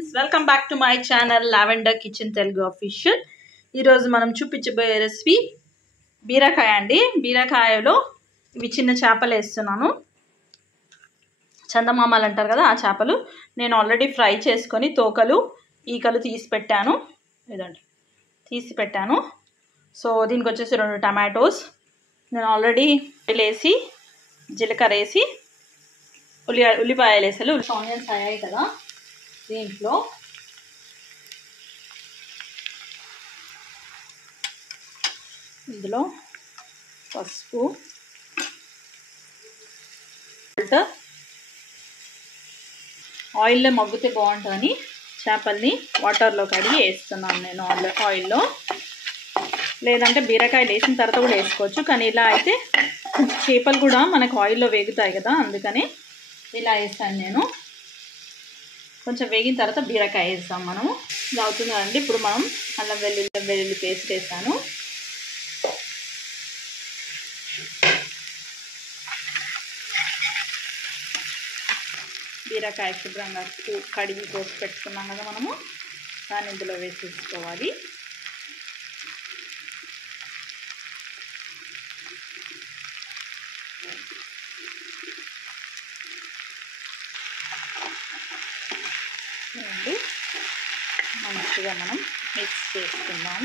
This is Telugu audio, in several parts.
Friends, welcome back to my channel lavender kitchen Telugu official. ఈరోజు మనం చూపించబోయే రెసిపీ బీరకాయ అండి. బీరకాయలో ఇవి చిన్న చేపలు వేస్తున్నాను. చందమామలు అంటారు కదా, ఆ చేపలు నేను ఆల్రెడీ ఫ్రై చేసుకొని తోకలు ఈకలు తీసి పెట్టాను. ఇదండి తీసి పెట్టాను. సో దీనికి వచ్చేసి 2 టమాటోస్ నేను ఆల్రెడీ వేసి జీలకర్ర వేసి ఉల్లిపాయలు వేసాను. ఆనియన్స్ అయ్యాయి కదా, దీంట్లో ఇందులో పసుపు, ఆయిల్లో మగ్గితే బాగుంటుందని చేపల్ని వాటర్లో కడిగి వేస్తున్నాను నేను ఆయిల్లో. లేదంటే బీరకాయలు వేసిన తర్వాత కూడా వేసుకోవచ్చు, కానీ ఇలా అయితే చేపలు కూడా మనకు ఆయిల్లో వేగుతాయి కదా, అందుకని ఇలా వేస్తాను నేను. కొంచెం వేగిన తర్వాత బీరకాయ వేస్తాం మనము. ఇది అవుతుంది కదండి. ఇప్పుడు మనం అల్లం వెల్లుల్లి పేస్ట్ వేసాను. బీరకాయ శుభ్రంగా కడిగి కోసి పెట్టుకున్నాం కదా మనము, దాన్ని ఇందులో వేసేసుకోవాలి. చూడండి, మంచిగా మనం మిక్స్ చేసుకుందాం.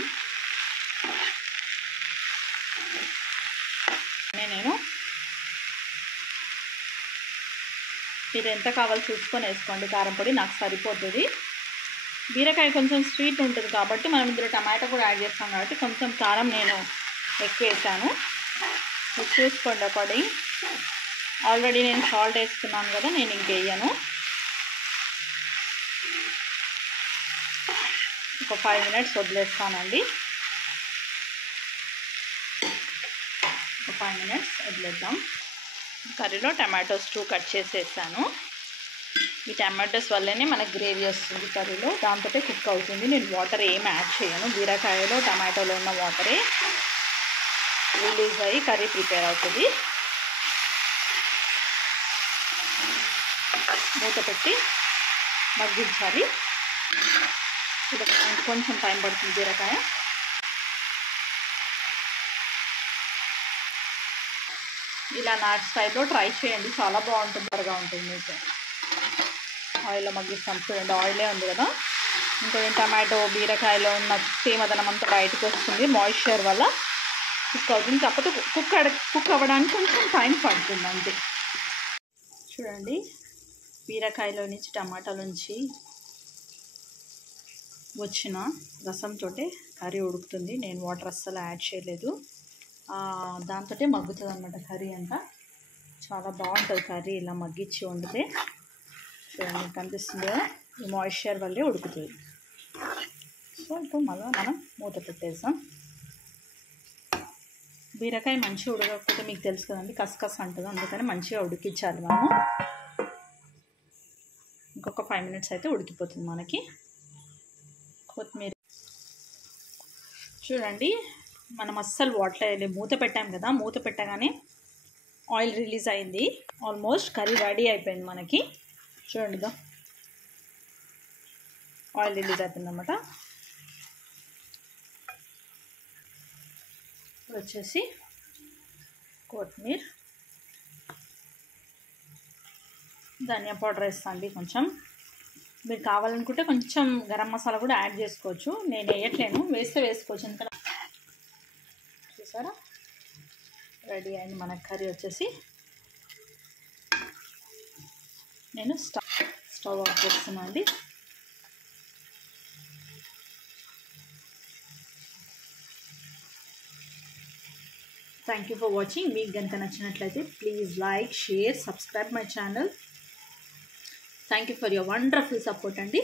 నేను మీరు ఎంత కావాలో చూసుకొని వేసుకోండి. కారం పొడి నాకు సరిపోతుంది. బీరకాయ కొంచెం స్వీట్ ఉంటుంది కాబట్టి మనం ఇందులో టమాటా కూడా యాడ్ చేస్తాం కాబట్టి కొంచెం కారం నేను ఎక్కువ వేసాను. మీరు చూసుకోండి అకార్డింగ్. ఆల్రెడీ నేను సాల్ట్ వేసుకున్నాను కదా, నేను ఇంకేయను. ఒక 5 మినిట్స్ వదిలేస్తానండి. ఒక 5 మినిట్స్ వదిలేద్దాం. కర్రీలో టమాటోస్ 2 కట్ చేసేసాను. ఈ టమాటోస్ వల్లనే మనకు గ్రేవీ వస్తుంది కర్రీలో, దాంతో కుక్ అవుతుంది. నేను వాటర్ ఏం యాడ్ చేయను. బీరకాయలో టమాటోలో ఉన్న వాటరే రిలీజ్ అయ్యి కర్రీ ప్రిపేర్ అవుతుంది. మూత పెట్టి మగ్గించాలి. కొంచెం టైం పడుతుంది బీరకాయ. ఇలా నా స్టైల్లో ట్రై చేయండి, చాలా బాగుంటుంది, త్వరగా ఉంటుంది. మీకు ఆయిల్లో మగ్గిస్తాం. చూడండి, ఆయిలే ఉంది కదా. ఇంకొంచెం టమాటో బీరకాయలో ఉన్న తేమదనం అంతా బయటకు వస్తుంది, మాయిశ్చర్ వల్ల కుక్ అవుతుంది. కాకపోతే కుక్ అవ్వడానికి కొంచెం టైం పడుతుంది అంతే. చూడండి, బీరకాయలో నుంచి టమాటాల నుంచి వచ్చిన రసంతో కర్రీ ఉడుకుతుంది. నేను వాటర్ అస్సలు యాడ్ చేయలేదు. దాంతో మగ్గుతుంది అన్నమాట కర్రీ అంతా. చాలా బాగుంటుంది కర్రీ ఇలా మగ్గించి వండితే. చూడండి, కనిపిస్తుంది కదా, ఈ మాయిశ్చర్ వల్లే ఉడుకుతుంది. సో ఇప్పుడు మళ్ళీ మనం మూత పెట్టేసాం. బీరకాయ మంచిగా ఉడకకపోతే మీకు తెలుసు కదండి, కసకస అంటుంది, అందుకని మంచిగా ఉడికించాలి మనము. ఇంకొక 5 మినిట్స్ అయితే ఉడికిపోతుంది మనకి. కొత్తిమీర చూడండి, మనం అస్సలు వాటర్ వేయలేదు, మూత పెట్టాం కదా. మూత పెట్టగానే ఆయిల్ రిలీజ్ అయింది. ఆల్మోస్ట్ కర్రీ రెడీ అయిపోయింది మనకి. చూడండి, ఆయిల్ రిలీజ్ అయిపోయింది అన్నమాట. వచ్చేసి కొత్తిమీర, ధనియా పౌడర్ వేస్తాండి కొంచెం. మీరు కావాలనుకుంటే కొంచెం గరం మసాలా కూడా యాడ్ చేసుకోవచ్చు. నేను వేయట్లేను, వేస్తే వేసుకోవచ్చు. ఎందుకంటే చూసారా, రెడీ అయింది మన కర్రీ. వచ్చేసి నేను స్టవ్ ఆఫ్ చేస్తున్నాను అండి. Thank you for watching. మీకు కనుక నచ్చినట్లయితే please like, share, subscribe my channel. Thank you for your wonderful support అండి.